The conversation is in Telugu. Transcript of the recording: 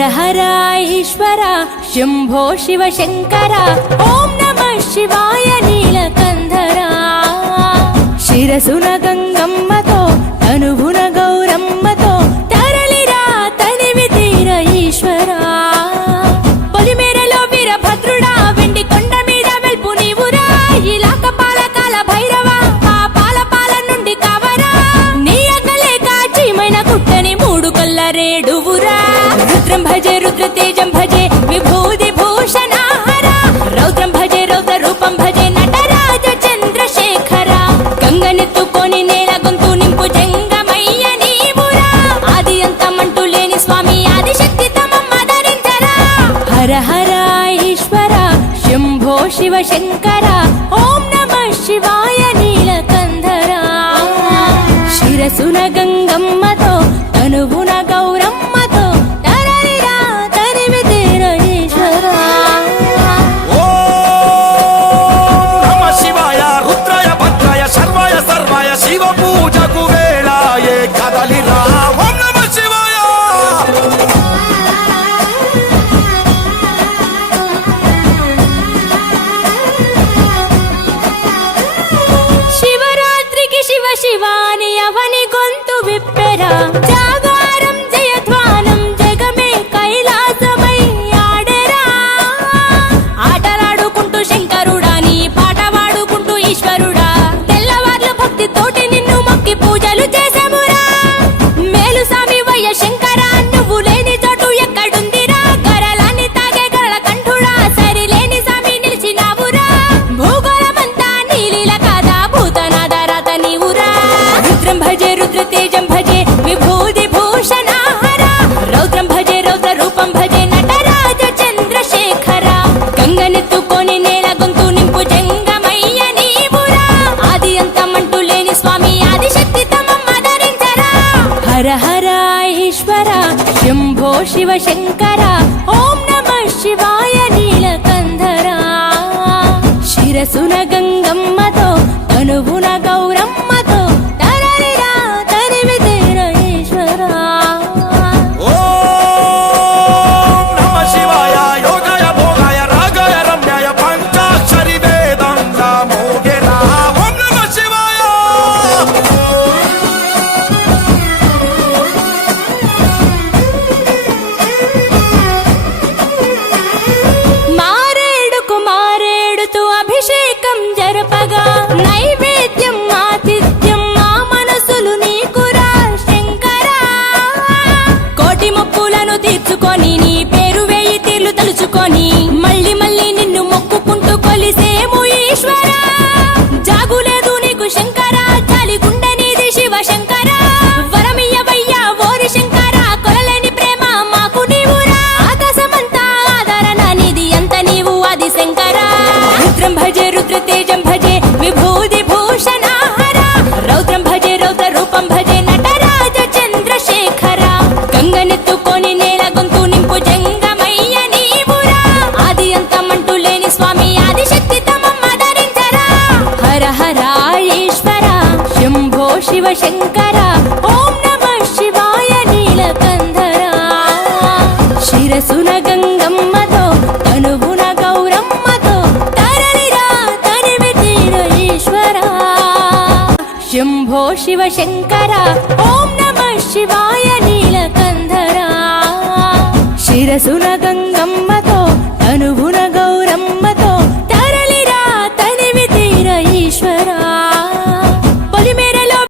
హర హర ఈశ్వర శంభో శివ శంకర ఓం నమః శివాయ నీలకంధర శిరసున గంగమ్మతో తనువున గౌరమ్మతో తరలిరా తనివి తీర ఈశ్వర పొలిమేరలో వీరభద్రుడా వెండి కొండ మీద వెల్పు నీవురా ఇలాక పాలకాల భైరవ పాపాల పాల నుండి కావరా నీ అగలే కాచిమైన కుట్టని మూడు కొల్ల రేడువురా రుద్రం భజే రుద్ర తేజం భజే విభూది భూషణ హర రౌద్రం భజే రౌద్ర రూపం భజే నటరాజ చంద్రశేఖర గంగనెత్తుకొని నేల గొంతు నింపు జంగమయ్య నీవురా ఆది అంతమంటూ లేని స్వామి ఆదిశక్తి తమమ్మ ధరించరా హర హర ఈశ్వర శంభో శివ శంకర ఓం నమః శివాయ నీలకంధర శిరసున గంగమ్మతో తనువున గౌరమ్మతో తరలిరా తనివి తీర ఈశ్వర నమ శివాయ రుద్రాయ భద్రాయ శర్వాయ సర్వాయ శివ పూజకు వేళాయే కదలిరా ఓం నమ శివాయ శివరాత్రికి శివ శివాని అవని గొంతు విప్పెరా జాగారం జయధ్వానం జగమే కైలాసమై ఆడెరా ఆటలాడుకుంటూ శంకరుడా నీ పాట వాడుకుంటూ ఈశ్వరుడా తెల్లవార్లు భక్తి తోటి నిన్ను మొక్కి పూజలు చేసామురా మేలు సామి వయ్య శంకర నువ్వు లేని చోటు ఎక్కడుందిరా గరలాన్ని తాగే గరళ కంఠుడా సరిలేని సామి నిలిచినావురా భూగోళమంతా నీలీల కాదా భూతనాద రాత నీవురా రుద్రం భజే రుద్ర తేజం భజే విభూది భూషణ హర రౌద్రం భజే రౌద్ర రూపం భజే నటరాజ చంద్రశేఖర గంగనెత్తుకొని నేల గొంతు నింపు జంగమయ్య నీవురా ఆది అంతమంటూ లేని స్వామి ఆదిశక్తి తమమ్మ ధరించరా హర హర ఈశ్వర శంభో శివ శంకర ఓం నమః శివాయ నీలకంధర శిరసున గంగమ్మతో తనువున గౌరమ్మతో తరలిరా తనివి తీర ఈశ్వర ఓం నమ శివాయ యోగాయ భోగాయ రాగాయ రమ్యాయ పంచాక్షరి వేదంగా మోగెరా ఓం నమ శివాయ మారేడుకు మారేడుతూ అభిషేకం జరపగా నైవేద్యం ఆతిథ్యం మా మనసులు నీకురా శంకరా కోటి మొక్కులను తీర్చుకొని నీ పేరు వేయి తీర్లు తలుచుకొని మళ్ళీ మళ్ళీ నిన్ను మొక్కుకుంటూ కొలిసేము ఈశ్వర జాగులేదు నీకు శంకర జాలి గుండె నీది శివ శంకర వరమియ్యవయ్యా ఓరి శంకర కొలలేని ప్రేమ మాకు నీవురా ఆకాశమంతా ఆదరణ నీది అంత నీవు ఆది శంకర రుద్రం భజే రుద్ర తేజం భజే విభూది భూషణ హర రౌద్రం భజే రౌద్ర రూపం భజే నటరాజ చంద్రశేఖర గంగనెత్తుకొని నేల గొంతు నింపు జంగమయ్య నీవురా ఆది అంతమంటూ లేని స్వామి ఆదిశక్తి తమమ్మ ధరించరా హర హర ఈశ్వర శంభో శివ శంకర ఓం నమః శివాయ నీలకంధర శిరసున గంగమ్మతో తనువున గౌరమ్మతో తరలిరా తనివి తీర ఈశ్వర శంభో శివ శంకర ఓం నమః శివాయ